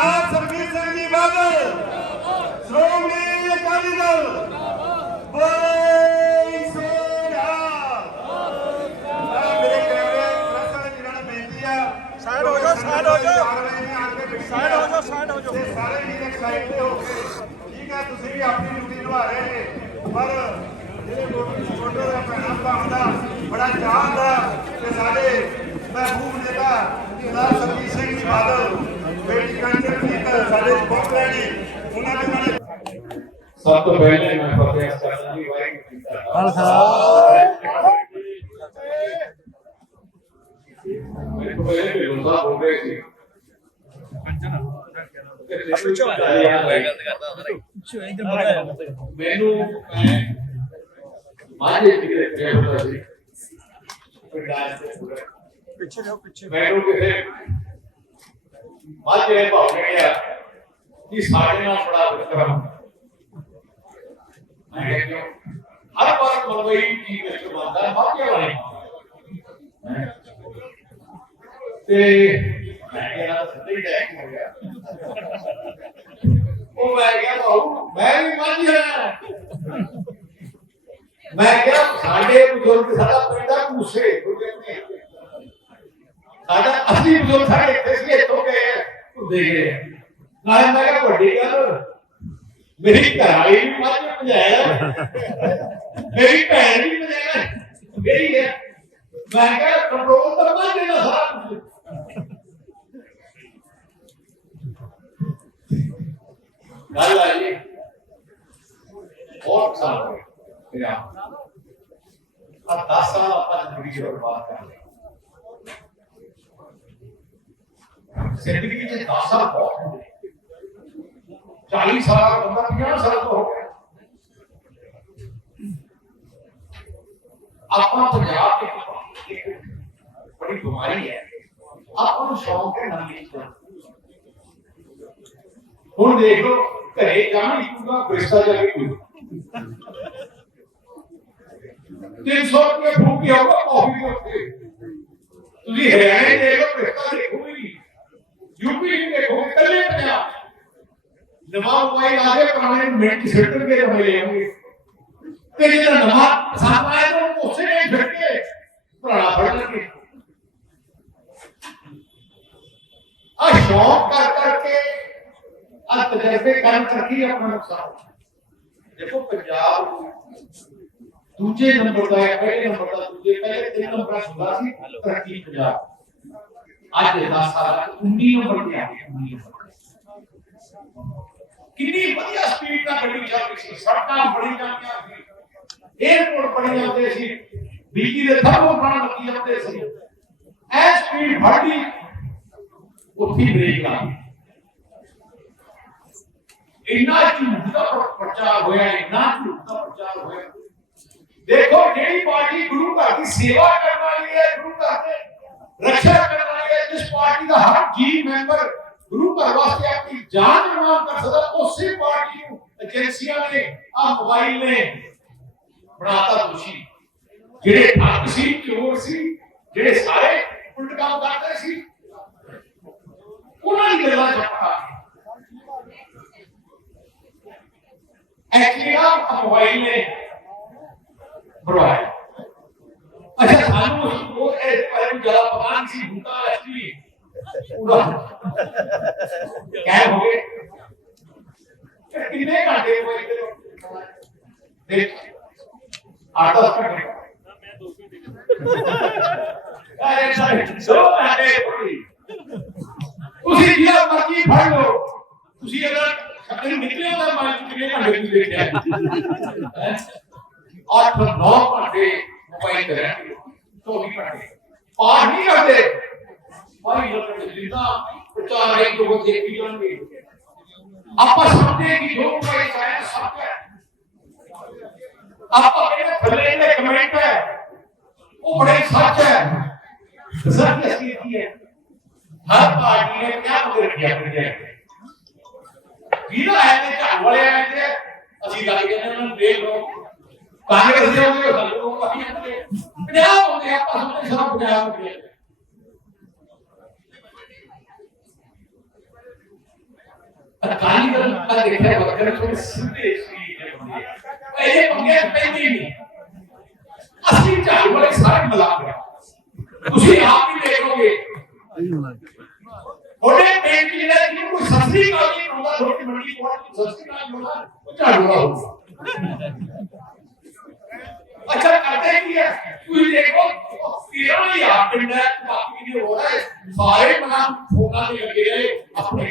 ਸਰਦਾਰ ਸਰਬਜੀਤ ਸਿੰਘ ਜੀ ਬਾਦਲ ਸ਼੍ਰੋਮਣੀ ਅਕਾਲੀ ਦਲ ਬੋਲੇ ਮੇਰੇ ਕੈਮਰੇ ਵੀਰਾਂ ਨੂੰ ਬੇਨਤੀ ਆ ਸਾਈਡ ਹੋ ਜਾਓ, ਸਾਈਡ ਹੋ ਜਾਓ। ਸਾਈਡ ਹੋ ਜਾਓ, ਸਾਈਡ ਹੋ ਜਾਓ। ਤੇ ਸਾਰੇ ਵੀਰ ਐਕਸਾਈਟਡ ਹੋ ਕੇ ਠੀਕ ਹੈ ਤੁਸੀਂ ਵੀ ਆਪਣੀ ਡਿਊਟੀ ਨਿਭਾ ਰਹੇ ਨੇ ਪਰ ਜਿਹੜੇ ਵੋਟਰ ਵੋਟਰ ਦਾ ਭੈਣਾਂ ਭਰਾਵਾਂ ਦਾ ਬੜਾ ਕਿ ਸਾਡੇ ਮਹਿਬੂਬ ਨੇਤਾ ਸਰਦਾਰ ਸਰਬਜੀਤ ਸਿੰਘ ਜੀ ਬਾਦਲ ਜੀ ਦੇ ਸਭ ਤੋਂ ਪਹਿਲੇ ਮੈਂ ਫਤਿਹ ਕਰਦਾ ਜੀ ਵਾਹਿਗੁਰੂ ਜੀ ਕਾ ਖਾਲਸਾ। ਮੇਰੇ ਕੋਲ ਇਹ ਵੀ ਲੋਸਾ ਹੋ ਗਏ ਸੀ। ਮੈਨੂੰ ਮੈਂ ਮਾਝੇ ਜਿਹੜੇ ਪਿਆ ਹੁੰਦਾ ਸੀ। ਪਿੰਡਾਂ ਚ। ਪੂਰੇ ਪਿੱਛੇ ਪਿੱਛੇ। ਮੈਨੂੰ ਕਿਸੇ ਮਾਝੇ ਭਾਉ ਨੇ ਕਿ ਸਾਡੇ ਨਾਲ ਬੜਾ ਵਿਤਕਰਾ ਮੈਂ ਕਿਹਾ ਹਰ ਵਾਰ ਮਲਵਈ ਕੀ ਵਿੱਚ ਬੰਦਾ ਮਾਝੇ ਵਾਲੇ ਤੇ ਮੈਂ ਕਿਹਾ ਸਿੱਧੇ ਟੈਕ ਹੋ ਗਿਆ। ਉਹ ਮੈਂ ਕਿਹਾ ਭਾਉ ਮੈਂ ਵੀ ਮਾਝੇ ਆ ਮੈਂ ਕਿਹਾ, ਸਾਡੇ ਬਜ਼ੁਰਗ ਸਾਡਾ ਪਿੰਡਾ ਕੂਸੇ ਗੁਰਦੇ ਨੇ ਸਾਡਾ ਅਸਲੀ ਬਜ਼ੁਰਗ ਸਾਡੇ ਇੱਥੇ ਸੀ ਹੁੰਦੇ ਗਏ ਆ। ਨਾਲੇ ਮੈਂ ਕਿਹਾ ਵੱਡੀ ਗੱਲ, ਮੇਰੀ ਘਰ ਵਾਲੀ ਵੀ ਮੱਝ ਭਜਾਇਆ। ਮੇਰੀ ਭੈਣ ਵੀ ਭਜਾਇਆ। ਮੇਰੀ ਹੈ। ਮੈਂ ਕਿਹਾ ਕੰਟਰੋਲ ਤਾਂ ਮੱਝ ਦਾ ਸਾਰਾ ਕੁਝ ਗੱਲ ਆਈ ਬਹੁਤ ਸਾਲ ਹੋ ਗਏ ਮੇਰਾ ਆ 10 ਸਾਲ ਆਪਾਂ ਜ਼ਿੰਦਗੀ ਦੀ ਬਰਬਾਦ ਕਰ ਜ਼ਿੰਦਗੀ ਦੇ 10 ਸਾਲ ਬਹੁਤ ਹੁੰਦੇ 40 ਸਾਲ ਬੰਦਾ 50 ਸਾਲ ਤੋਂ ਹੋ ਗਿਆ ਆਪਾਂ ਪੰਜਾਬ ਦੇ ਬੜੀ ਬਿਮਾਰੀ ਹੈ। ਆਪਾਂ ਨੂੰ ਸ਼ੌਂਕ ਹੈ ਨਵੀਂ ਹੁਣ ਦੇਖ ਲਓ, ਘਰੇ ਜਾਣ ਇੱਕੂਗਾ ਭ੍ਰਿਸ਼ਟਾਚਾਰ ਵੀ ਕੋਈ 300 ਰੁਪਏ ਫੂਕੀ ਹੋਗਾ ਕਾਫੀ ਦੇ ਉੱਤੇ ਤੁਸੀਂ ਹਰਿਆਣੇ ਦੇ ਲੋ ਭ੍ਰਿਸ਼ਟਾਚਾਰ ਯੂਪੀ ਨਹੀਂ ਕੱਲੇ ਪੰਜਾਬ ਨਵਾਂ ਮੋਬਾਈਲ ਆ ਗਿਆ ਪੁਰਾਣੇ ਮਿੰਟ ਛਿੜਕ ਕੇ ਨਵੇਂ ਲੈ ਤੇ ਜਿਹੜਾ ਨਵਾਂ ਪਸੰਦ ਆਇਆ ਤਾਂ ਉਸੇ ਨੇ ਛਿੜ ਕੇ ਪੁਰਾਣਾ ਫੜ ਲੈਣਗੇ ਆ ਸ਼ੌਕ ਕਰ ਕਰਕੇ ਆ ਤਜਰਬੇ ਕਰਨ ਕਰਕੇ ਆਪਣਾ ਨੁਕਸਾਨ ਦੇਖੋ, ਪੰਜਾਬ ਦੂਜੇ ਨੰਬਰ ਦਾ ਹੈ, ਪਹਿਲੇ ਨੰਬਰ ਦਾ ਦੂਜੇ, ਪਹਿਲੇ ਤਿੰਨ ਨੰਬਰ ਦਾ ਹੁੰਦਾ ਸੀ ਤਰੱਕੀ ਪੰਜਾਬ। ਅੱਜ ਦੇ 10 19 ਨੰਬਰ ਤੇ ਆ ਗਿਆ 19 ਨੰਬਰ ਕਿੰਨੀ ਵਧੀਆ ਸਪੀਡ ਨਾਲ ਗੱਡੀ ਚੱਲਦੀ ਸੀ, ਸੜਕਾਂ ਬੜੀ ਜਾਂਦੀਆਂ ਸੀ 에어ਪੋਰਟ ਬਣੀ ਜਾਂਦੇ ਸੀ, ਬਿਜਲੀ ਦੇ ਥੰਮੋ ਬਣ ਲੱਗੀ ਜਾਂਦੇ ਸੀ। ਐ ਸਪੀਡ ਫੜਦੀ, ਉੱਥੀ ਬ੍ਰੇਕ ਲਾ ਇੰਨਾ ਝੂਠ ਦਾ ਪ੍ਰਚਾਰ ਹੋਇਆ, ਇੰਨਾ ਝੂਠ ਦਾ ਪ੍ਰਚਾਰ ਹੋਇਆ। ਦੇਖੋ, ਜਿਹੜੀ ਪਾਰਟੀ ਗੁਰੂ ਘਰ ਦੀ ਸੇਵਾ ਕਰਨ ਵਾਲੀ ਹੈ, ਗੁਰੂ ਘਰ ਦੇ ਰੱਖਿਆ ਕਰਨ ਵਾਲੀ ਪਾਰਟੀ ਦਾ ਹਰ ਜੀ ਮੈਂਬਰ ਗੁਰੂ ਘਰ ਵਾਸਤੇ ਆਪਣੀ ਜਾਨ ਨਿਰਮਾਣ ਕਰ ਸਕਦਾ, ਉਸੇ ਪਾਰਟੀ ਨੂੰ ਏਜੰਸੀਆਂ ਨੇ ਆ ਮੋਬਾਈਲ ਨੇ ਬਣਾਤਾ ਦੋਸ਼ੀ। ਜਿਹੜੇ ਹੱਕ ਸੀ, ਚੋਰ ਸੀ, ਜਿਹੜੇ آپ سمجھتے ہیں کہ جو پڑھائی سائنس سب ہے۔ ਆਪਾਂ ਕਹਿੰਦੇ ਥੱਲੇ ਦੇ ਕਮੈਂਟ ਹੈ ਉਹ ਬੜੇ ਸੱਚ ਹੈ ਸੱਚ ਅਸਲੀ ਕੀ ਹੈ ਹਰ ਪਾਰਟੀ ਨੇ ਕਿਆ ਮੁੱਦੇ ਰੱਖਿਆ ਆਪਣੇ ਜੈ ਵੀਰਾ ਹੈ ਤੇ ਝਾੜੂ ਵਾਲੇ ਆਏ ਤੇ ਅਸੀਂ ਗੱਲ ਕਹਿੰਦੇ ਉਹਨਾਂ ਨੂੰ ਦੇਖ ਲਓ ਕਾਂਗਰਸ ਦੇ ਹੋਗੇ ਸਾਡੇ ਲੋਕ ਅਸੀਂ ਜਾਂਦੇ ਪੰਜਾਬ ਹੁੰਦੇ ਆਪਾਂ ਸਮਝਦੇ ਸਾਰਾ ਪੰਜਾਬ ਹੁੰਦੇ ਅਕਾਲੀ ਦਲ ਦਾ ਦੇਖਿਆ ਵਰਕਰ ਥੋੜੇ ਸਿੱਧੇ ਸੀ ਜਿਹੇ ਬੰਦੇ ਆ। ਉਹ ਇਹਦੇ ਪੰਗੇ ਪੈਂਦੇ ਹੀ ਨਹੀਂ ਅਸੀਂ ਝਾੜੂ ਵਾਲੇ ਸਾਰੇ ਮਲਾਕ ਆ ਤੁਸੀਂ ਆਪ ਹੀ ਦੇਖੋਗੇ ਉਹਨੇ ਪਿੰਡ 'ਚ ਜਿਹੜਾ ਜਿਹਨੂੰ ਕੋਈ ਸਸਤੀ ਗੱਲ ਨਹੀਂ ਹੁੰਦਾ ਰੋਟੀ ਮੰਡੀ ਕੋਲ ਸਸਤੀ ਗੱਲ ਨਹੀਂ ਹੁੰਦਾ ਉਹ ਝਾੜੂ ਵਾਲਾ ਹੋਊਗਾ ਅੱਛਾ ਕਰਦੇ ਕੀ ਹੈ ਤੁਸੀਂ ਦੇਖੋ ਤੇਰਾ ਹੀ ਆ ਪਿੰਡ ਹੈ ਬਾਕੀ ਵੀ ਹੋ ਰਿਹਾ ਹੈ ਸਾਰੇ ਮਨਾ ਫੋਨਾਂ ਤੇ ਲੱਗੇ ਰਹੇ ਆਪਣੇ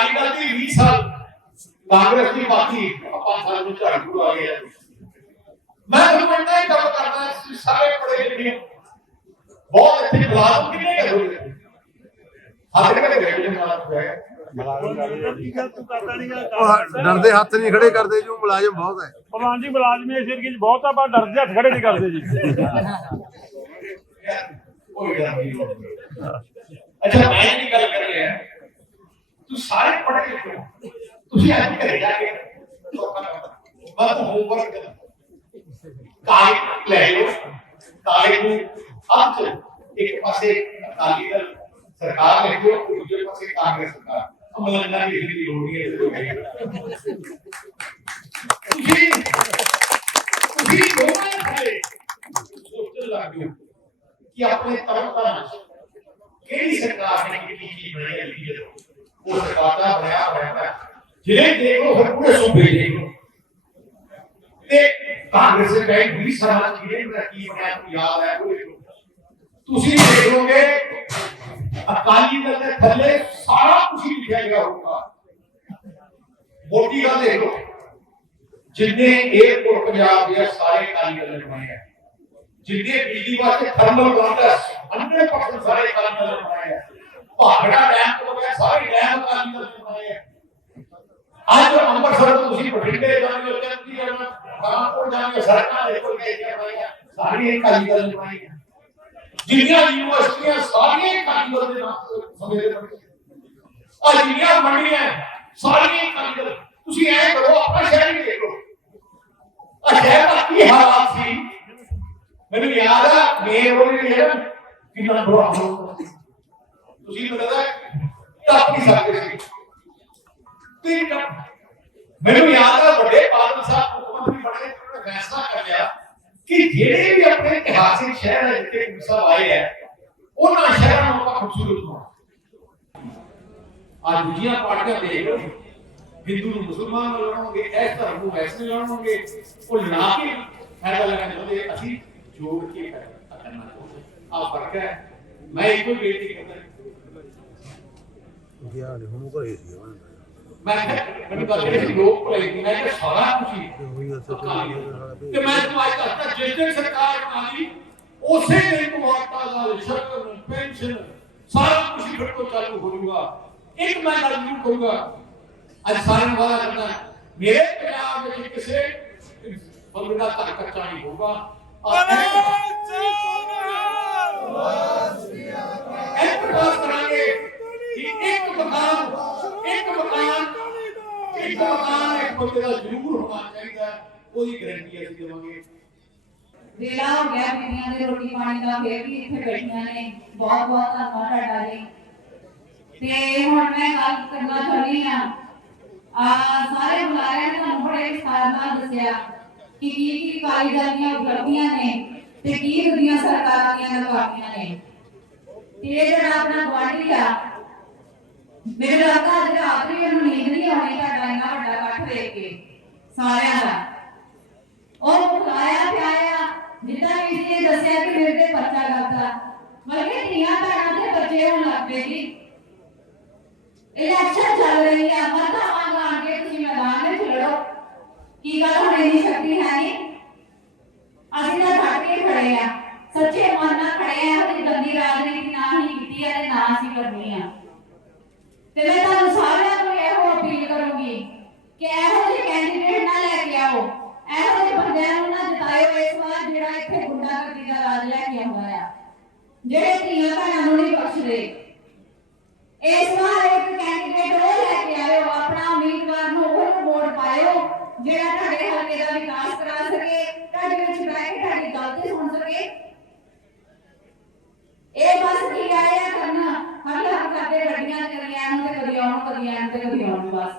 ਕਾਂਗਰਸ ਦੀ ਬਾਕੀ ਆਪਾਂ ਸਾਨੂੰ ਝਾੜੂ ਆ ਗਿਆ ਮੈਂ ਤੁਹਾਨੂੰ ਇੰਨਾ ਹੀ ਗੱਲ ਕਰਨਾ ਸੀ ਸਾਰੇ ਪੜੇ ਜਿਹੜੇ ਬਹੁਤ ਇੱਥੇ ਬਲਾਦ ਕਿੰਨੇ ਕਰ ਹੋਏ ਹੱਥ ਕਿਤੇ ਗਏ ਜਮਾਤ ਹੈ ਡਰਦੇ ਹੱਥ ਨਹੀਂ ਖੜੇ ਕਰਦੇ ਜੀ ਮੁਲਾਜ਼ਮ ਬਹੁਤ ਹੈ। ਭਗਵਾਨ ਜੀ ਮੁਲਾਜ਼ਮ ਇਸ ਏਰੀਏ 'ਚ ਬਹੁਤ ਆ ਪਰ ਡਰਦੇ ਹੱਥ ਖੜੇ ਨਹੀਂ ਕਰਦੇ ਜੀ। ਅੱਛਾ ਮੈਂ ਇਹ ਗੱਲ ਕਰ ਰਿਹਾ। ਤੂੰ ਸਾਰੇ ਪੜ੍ਹੇ ਲਿਖੇ ਤੁਸੀਂ ਅੱਜ ਘਰੇ ਜਾ ਕੇ ਬਸ ਹੋਮਵਰਕ ਕਰਨਾ ਕਾਗਜ਼ ਲੈ ਲਓ। ਕਾਗਜ਼ ਨੂੰ ਹੱਥ 'ਚ ਇੱਕ ਪਾਸੇ ਅਕਾਲੀ ਦਲ ਸਰਕਾਰ ਲਿਖੋ ਦੂਜੇ ਪਾਸੇ ਕਾਂਗਰਸ ਸਰਕਾਰ। ਅਮਲੰਗਾ ਦੀ ਲਿਖਣ ਦੀ ਲੋੜ ਨਹੀਂ ਹੈ ਤੁਸੀਂ ਤੁਸੀਂ ਦੋਵੇਂ ਖੜੇ ਸੋਚਣ ਲੱਗ ਗਏ ਕਿ ਆਪਣੇ ਤਰਫਦਾਰ ਕਿਹੜੀ ਸਰਕਾਰ ਨੇ ਕਿਹੜੀ ਚੀਜ਼ ਬਣਾਈ ਹੈ ਜੀ ਜਦੋਂ ਉਹ ਸਰਕਾਰ ਦਾ ਬਣਿਆ ਹੋਇਆ ਹੈ। ਜਿਹੜੇ ਦੇਖ ਲਓ ਫਿਰ ਪੂਰੇ ਸੂਬੇ ਦੇਖ ਲਓ। ਤੇ ਕਾਂਗਰਸ ਦੇ ਕਈ 20 ਸਾਲਾਂ ਚ ਜਿਹੜੇ ਦਾ ਕੀ ਬਣਿਆ ਤੁਹਾਨੂੰ ਯਾਦ ਹੈ, ਉਹ ਤੁਸੀਂ ਦੇਖ ਅਕਾਲੀ ਦਲ ਦੇ ਥੱਲੇ ਸਾਰਾ ਕੁਝ ਲਿਖਿਆ ਗਿਆ ਹੋਊਗਾ। ਮੋਟੀ ਗੱਲ ਦੇਖ ਜਿੰਨੇ 에어ਪੋਰਟ ਪੰਜਾਬ ਦੇ ਸਾਰੇ ਅਕਾਲੀ ਦਲ ਨੇ ਬਣਾਏ ਆ। ਜਿੰਨੇ ਬਿਜਲੀ ਵਾਸਤੇ ਥਰਮਲ ਪਲਾਂਟਸ 100% ਸਾਰੇ ਅਕਾਲੀ ਦਲ ਨੇ ਬਣਾਏ ਆ। ਭਾਗੜਾ ਡੈਮ ਤੋਂ ਬਗੈਰ ਸਾਰੇ ਡੈਮ ਅਕਾਲੀ ਦਲ ਨੇ ਬਣਾਏ ਆ। ਅੱਜ ਅੰਮ੍ਰਿਤਸਰ ਤੋਂ ਤੁਸੀਂ ਬਠਿੰਡੇ ਜਾਂਦੇ ਚੰਦੀ ਜਾਣਾ ਕਾਨਪੁਰ ਜਾਂਦੇ ਸੜਕਾਂ ਦੇਖੋ ਕਿਹੜੀਆਂ ਬਣਾਈਆਂ ਸਾਰੀਆਂ ਅਕਾਲੀ ਦਲ ਨੇ ਬਣਾਈਆਂ ਜਿੰਨੀਆਂ ਯੂਨੀਵਰਸਿਟੀਆਂ, ਸਾਰੀਆਂ ਅਕਾਲੀ ਦਲ ਦੇ ਨਾਮ ਸਮੇਂ ਆ ਜਿੰਨੀਆਂ ਮੰਡੀਆਂ ਸਾਰੀਆਂ ਅਕਾਲੀ ਦਲ ਤੁਸੀਂ ਐ ਕਰੋ, ਆਪਣਾ ਸ਼ਹਿਰ ਹੀ ਦੇਖੋ ਆ ਸ਼ਹਿਰ ਦਾ ਕੀ ਹਾਲਾਤ ਸੀ? ਮੈਨੂੰ ਯਾਦ ਆ ਮੇਰ ਉਹ ਜਿਹੜਾ ਕਿੰਨਾ ਬੁਰਾ ਹਾਲ। ਹੁੰਦਾ ਸੀ। ਤੁਸੀਂ ਪਤਾ ਟੱਪ ਨਹੀਂ ਸਕਦੇ। ਸੀ ਤੇ ਮੈਨੂੰ ਯਾਦ ਆ ਵੱਡੇ ਬਾਦਲ ਸਾਹਿਬ ਮੁੱਖ ਮੰਤਰੀ ਬਣੇ ਤੇ ਉਹਨਾਂ ਨੇ ਫੈਸਲਾ ਕਰ ਲਿਆ ਕਿ ਜਿਹੜੇ ਵੀ ਆਪਣੇ ਇਤਿਹਾਸਿਕ ਸ਼ਹਿਰ ਹੈ ਜਿੱਥੇ ਗੁਰੂ ਸਾਹਿਬ ਆਏ ਹੈ, ਉਹਨਾਂ ਸ਼ਹਿਰਾਂ ਨੂੰ ਆਪਾਂ ਖੂਬਸੂਰਤ ਬਣਾਉਣਾ। ਅੱਜ ਦੂਜੀਆਂ ਪਾਰਟੀਆਂ ਦੇਖ ਲਓ। ਹਿੰਦੂ ਨੂੰ ਮੁਸਲਮਾਨ ਲੜਾਉਣਗੇ ਇਸ ਧਰਮ ਨੂੰ ਵੈਸੇ ਲੜਾਉਣਗੇ ਉਹ ਲੜਾ ਕੇ ਫਾਇਦਾ ਲੈਣਾ ਚਾਹੁੰਦੇ, ਅਸੀਂ ਜੋੜ ਕੇ ਕਰਨਾ ਚਾਹੁੰਦੇ। ਆ ਫ਼ਰਕ ਹੈ। ਮੈਂ ਇੱਕੋ ਹੀ ਬੇਨਤੀ ਕਰਦਾ। ਗਿਆ ਨਹੀਂ ਹੁਣ ਘਰੇ ਸੀ ਮੈਂ ਮੈਨੂੰ ਤਾਂ ਜਿਹੜੇ ਲੋਕ ਭਲੇ ਮੈਂ ਕਿਹਾ ਸਾਰਾ ਦਲ। ਤੇ ਮੈਂ ਤੁਹਾਨੂੰ ਅੱਜ ਦੱਸਦਾ ਜਿਸ ਦਿਨ ਸਰਕਾਰ ਬਣਾ ਲਈ ਉਸੇ ਦਿਨ ਤੋਂ ਆਟਾ ਦਾ ਸ਼ਕਰ ਪੈਨਸ਼ਨ ਸਾਰਾ ਕੁਝ ਫਿਰ ਤੋਂ ਚਾਲੂ ਹੋ ਜਾਊਗਾ। ਇੱਕ ਮੈਂ ਗੱਲ ਜ਼ਰੂਰ ਕਰੂੰਗਾ ਅੱਜ ਸਾਰਿਆਂ ਵਾਦਾ ਕਰਦਾ ਮੇਰੇ ਪੰਜਾਬ ਵਿੱਚ ਕਿਸੇ ਬੰਦੇ ਦਾ ਘਰ ਕੱਚਾ ਨਹੀਂ ਹੋਊਗਾ। ਇਹ ਪ੍ਰਕਾਸ਼ ਕਰਾਂਗੇ। ਕਿ ਇੱਕ ਮਕਾਨ ਇੱਕ ਮਕਾਨ ਇੱਕ ਮਕਾਨ ਇੱਕ ਬੰਦੇ ਦਾ ਜ਼ਰੂਰ ਹੋਣਾ ਚਾਹੀਦਾ ਉਹਦੀ ਗਾਰੰਟੀ ਅਸੀਂ ਦੇਵਾਂਗੇ। ਵੇਲਾ ਹੋ ਗਿਆ, ਬੀਬੀਆਂ ਦੇ ਰੋਟੀ ਪਾਣੀ ਦਾ, ਫੇਰ ਵੀ ਇੱਥੇ ਬੈਠੀਆਂ ਨੇ। ਬਹੁਤ ਬਹੁਤ ਧੰਨਵਾਦ ਤੁਹਾਡਾ ਜੀ। ਤੇ ਹੁਣ ਮੈਂ ਗੱਲ ਕਰਨਾ ਚਾਹੁੰਦੀ ਆ ਆ, ਸਾਰੇ ਬੁਲਾਰਿਆਂ ਨੇ ਤੁਹਾਨੂੰ ਬੜੇ ਵਿਸਥਾਰ ਨਾਲ ਦੱਸਿਆ ਕਿ ਕੀ ਕੀ ਕਾਲੀ ਦੀਆਂ ਉਪਲਬਧੀਆਂ ਨੇ ਤੇ ਕੀ ਦੁਨੀਆ ਸਰਕਾਰਾਂ ਦੀਆਂ ਨਕਾਮੀਆਂ ਨੇ। ਤੇ ਜਿਹੜਾ ਆਪਣਾ ਗਵਾਂਢੀ ਆ ਮੇਰੇ ਲੱਗਦਾ ਅੱਜ ਰਾਤ ਵੀ ਇਹਨੂੰ ਨੀਂਦ ਨਹੀਂ ਆਉਣੀ, ਤੁਹਾਡਾ ਇੰਨਾ ਵੱਡਾ ਇਕੱਠ ਦੇਖ ਕੇ। ਸਾਰਿਆਂ ਦਾ। ਉਹ ਬੁਲਾਇਆ ਪਿਆਇਆ, ਜਿੱਦਾਂ ਵੀ ਜੀ ਨੇ ਦੱਸਿਆ ਕਿ ਮੇਰੇ ਤੇ ਬੱਚਾ ਕਰਦਾ ਬਲਕਿ ਧੀਆਂ ਭੈਣਾਂ ਦੇ ਬੱਚੇ ਹੋਣ ਲੱਗ ਪਏ ਜੀ। ਇਲੈਕਸ਼ਨ ਚੱਲ ਰਹੀ ਆ ਮਰਦਾ ਮੰਗ ਆਣ ਕੇ ਤੁਸੀਂ ਮੈਦਾਨ ਵਿੱਚ ਲੜੋ। ਕੀ ਗੱਲ ਹੁਣ ਇੰਨੀ ਸ਼ਕਤੀ ਹੈ ਨਹੀਂ? ਅਸੀਂ ਤਾਂ ਡਟ ਕੇ ਖੜੇ ਆ। ਸੱਚੇ ਮਨ ਨਾਲ ਖੜੇ ਆ ਉਹਦੀ ਗੰਦੀ ਰਾਜਨੀਤੀ ਨਾ ਹੀ ਕੀਤੀ ਹੈ ਤੇ ਨਾ ਅਸੀਂ ਕਰਨੀ ਆ। ਤੇ ਮੈਂ ਤੁਹਾਨੂੰ ਸਾਰਿਆਂ ਨੂੰ ਇਹੋ ਅਪੀਲ ਕਰੂੰਗੀ ਕਿ ਇਹੋ ਜਿਹੇ ਕੈਂਡੀਡੇਟ ਨਾ ਲੈ ਕੇ ਆਓ। ਇਹੋ ਜਿਹੇ ਬੰਦਿਆਂ ਨੂੰ ਨਾ ਜਿਤਾਇਓ ਇਸ ਵਾਰ ਜਿਹੜਾ ਇੱਥੇ ਗੁੰਡਾਗਰਦੀ ਦਾ ਰਾਜ ਲੈ ਕੇ ਆਉਂਦਾ ਆ। ਜਿਹੜੇ ਧੀਆਂ ਭੈਣਾਂ ਨੂੰ ਨਹੀਂ ਬਖਸ਼ਦੇ। ਇਸ ਵਾਰ ਇੱਕ ਕੈਂਡੀਡੇਟ ਉਹ ਲੈ ਕੇ ਆਇਓ, ਆਪਣਾ ਉਮੀਦਵਾਰ ਨੂੰ ਉਹ ਨੂੰ ਵੋਟ ਪਾਇਓ, ਜਿਹੜਾ ਤੁਹਾਡੇ ਹਲਕੇ ਦਾ ਵਿਕਾਸ ਕਰਾ ਸਕੇ, ਤੁਹਾਡੇ ਵਿੱਚ ਬੈਠ ਕੇ ਤੁਹਾਡੀ ਗੱਲ ਤੇ ਸੁਣ ਸਕੇ। ਇਹ ਬਸ ਕੀ ਆਇਆ ਕਰਨਾ ਹਰ ਕਰਦੇ ਗੱਡੀਆਂ ਕਰੀਆਂ ਨੂੰ ਤੇ ਕਦੀ ਆਉਣ ਕਦੀ ਆਉਣ ਤੇ ਕਦੀ ਆਉਣ, ਬਸ।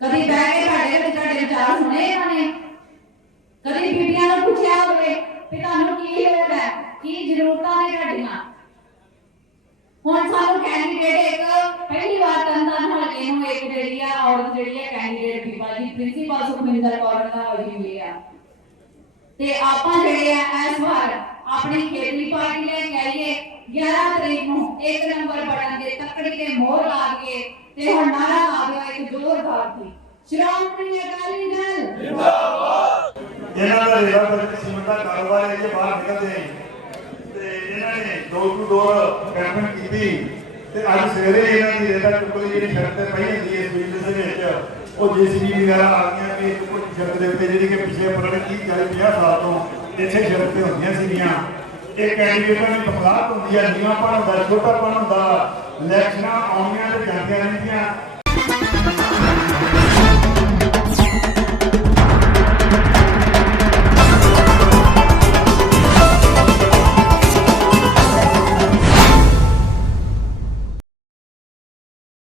ਕਦੀ ਬਹਿ ਕੇ ਤੁਹਾਡੇ ਵਿੱਚ ਤੁਹਾਡੇ ਵਿਚਾਰ ਸੁਣੇ ਇਹਨਾਂ ਨੇ ਕਦੀ ਬੀਬੀਆਂ ਨੂੰ ਪੁੱਛਿਆ ਹੋਵੇ ਕਿ ਤੁਹਾਨੂੰ ਕੀ ਲੋੜ ਹੈ, ਕੀ ਜ਼ਰੂਰਤਾਂ ਨੇ ਤੁਹਾਡੀਆਂ। ਹੁਣ ਸਾਨੂੰ ਕੈਂਡੀਡੇਟ ਇੱਕ ਪਹਿਲੀ ਵਾਰ ਤੰਤਨ ਹਲਕੇ ਨੂੰ ਇੱਕ ਜਿਹੜੀ ਆ, ਔਰਤ ਜਿਹੜੀ ਹੈ ਕੈਂਡੀਡੇਟ ਬੀਬਾ ਜੀ ਪ੍ਰਿੰਸੀਪਲ ਸੁਖਮਿੰਦਰ ਕੌਰ ਦਾ ਹੋਈ ਹੋਈ ਆ। ਤੇ ਆਪਾਂ ਜਿਹੜੇ ਆ, ਇਸ ਵਾਰ ਆਪਣੀ ਖੇਤਰੀ ਪਾਰਟੀ ਲੈ ਕੇ ਆਈਏ। 11 ਤਰੀਕ ਨੂੰ ਇੱਕ ਨੰਬਰ ਬਟਨ ਦੇ ਤੱਕੜੀ ਤੇ ਮੋਹਰ ਲਾ ਕੇ ਤੇ ਹੁਣ ਨਾਰਾ ਲਾ ਇੱਕ ਜ਼ੋਰਦਾਰ ਸੀ ਸ਼੍ਰੋਮਣੀ ਅਕਾਲੀ ਦਲ। ਇਹਨਾਂ ਦਾ ਰੇਵਾ ਬਜਟ ਸੀਮਤ ਕਾਰੋਬਾਰ ਹੈ, ਇਹ ਬਾਹਰ ਨਿਕਲਦੇ ਤੇ ਇਹਨਾਂ ਨੇ ਦੋ ਟੂ ਡੋਰ ਕੈਂਪੇਨ ਕੀਤੀ। ਤੇ ਅੱਜ ਸਵੇਰੇ ਇਹਨਾਂ ਦੀ ਰੇਤਾ ਚੁੱਕਣ ਜਿਹੜੀ ਸ਼ਰਤ ਤੇ ਪਈ ਹੁੰਦੀ ਹੈ ਇਸ ਦੇ ਵਿੱਚ। ਉਹ ਜੀਸੀਬੀ ਵਗੈਰਾ ਆ ਗਈਆਂ ਵੀ ਕੁਝ ਸ਼ਰਤ ਦੇ ਉੱਤੇ ਜਿਹੜੀ ਕਿ ਪਿਛਲੇ ਪੁਰਾਣੇ 30 40 50 ਸਾਲ ਤੋਂ ਇੱਥੇ ਸ਼ਰਤ ਤੇ ਹੁੰਦੀਆਂ ਸੀਗੀਆਂ। ਇਹ ਕੈਂਡੀਡੇਟਾਂ ਦੀ ਬਖਲਾਤ ਹੁੰਦੀ ਹੈ ਜੀਵਾਂ ਪਣ ਹੁੰਦਾ ਛੋਟਾ ਪਣ ਹੁੰਦਾ ਇਲੈਕਸ਼ਨਾਂ ਆਉਣੀਆਂ ਤੇ ਜਾਂਦੀਆਂ ਰਹਿੰਦੀਆਂ।